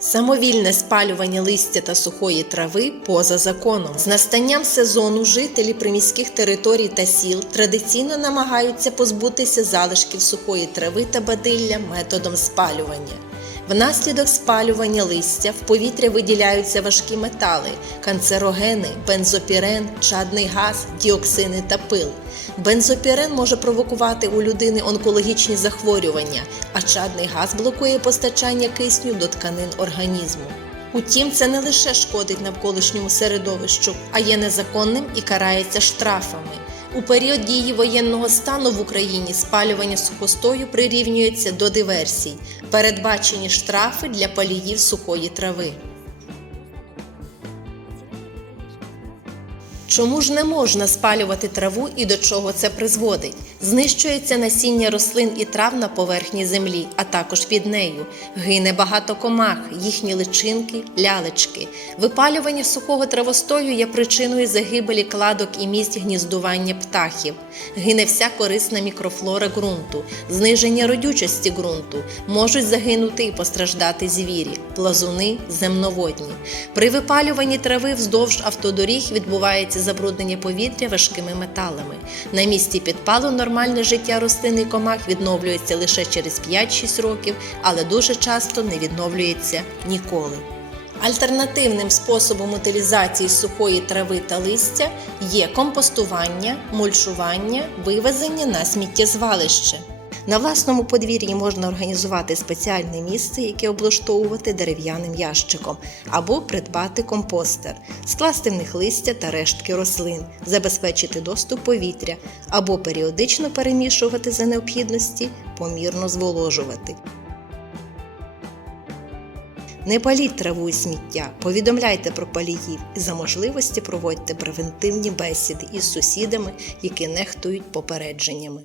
Самовільне спалювання листя та сухої трави поза законом. З настанням сезону жителі приміських територій та сіл традиційно намагаються позбутися залишків сухої трави та бадилля методом спалювання. Внаслідок спалювання листя в повітря виділяються важкі метали, канцерогени, бензопірен, чадний газ, діоксини та пил. Бензопірен може провокувати у людини онкологічні захворювання, а чадний газ блокує постачання кисню до тканин організму. Утім, це не лише шкодить навколишньому середовищу, а є незаконним і карається штрафами. У період дії воєнного стану в Україні спалювання сухостою прирівнюється до диверсій, передбачені штрафи для паліїв сухої трави. Чому ж не можна спалювати траву і до чого це призводить? Знищується насіння рослин і трав на поверхні землі, а також під нею. Гине багато комах, їхні личинки, лялечки. Випалювання сухого травостою є причиною загибелі кладок і місць гніздування птахів. Гине вся корисна мікрофлора ґрунту, зниження родючості ґрунту. Можуть загинути і постраждати звірі, плазуни, земноводні. При випалюванні трави вздовж автодоріг відбувається забруднення повітря важкими металами. На місці підпалу нормальне життя рослин і комах відновлюється лише через 5-6 років, але дуже часто не відновлюється ніколи. Альтернативним способом утилізації сухої трави та листя є компостування, мульчування, вивезення на сміттєзвалище. На власному подвір'ї можна організувати спеціальне місце, яке облаштовувати дерев'яним ящиком, або придбати компостер, скласти в них листя та рештки рослин, забезпечити доступ повітря, або періодично перемішувати за необхідності, помірно зволожувати. Не паліть траву і сміття, повідомляйте про паліїв і за можливості проводьте превентивні бесіди із сусідами, які нехтують попередженнями.